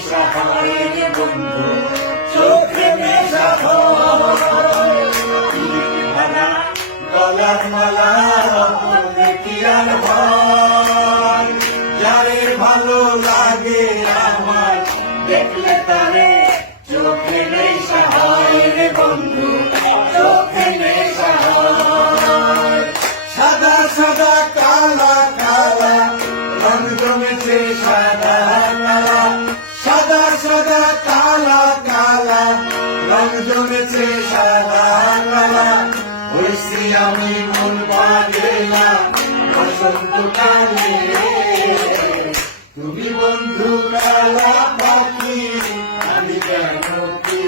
নেশা হয় রে বন্ধু, চোখে নেশা হয়। গলার মালা পরলে কি আর হয়, যারে ভালো লাগে আমার দেখলে তারে চোখে নেশা হয় রে বন্ধু, চোখে নেশা হয়। সাদা সাদা কালা কালা রং জমেছে সাদা কালা, সাদা সাদা কালা কালা রং জমেছে সাদা কালা। হইছি আমি মন পাগেলা বসন্তকালে, তুমি বন্ধু কালা পাখি আমি কেন কি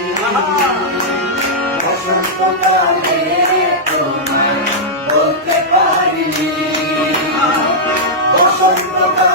বসন্তকালে তোমায় বলতে পারিনি, বসন্তকালে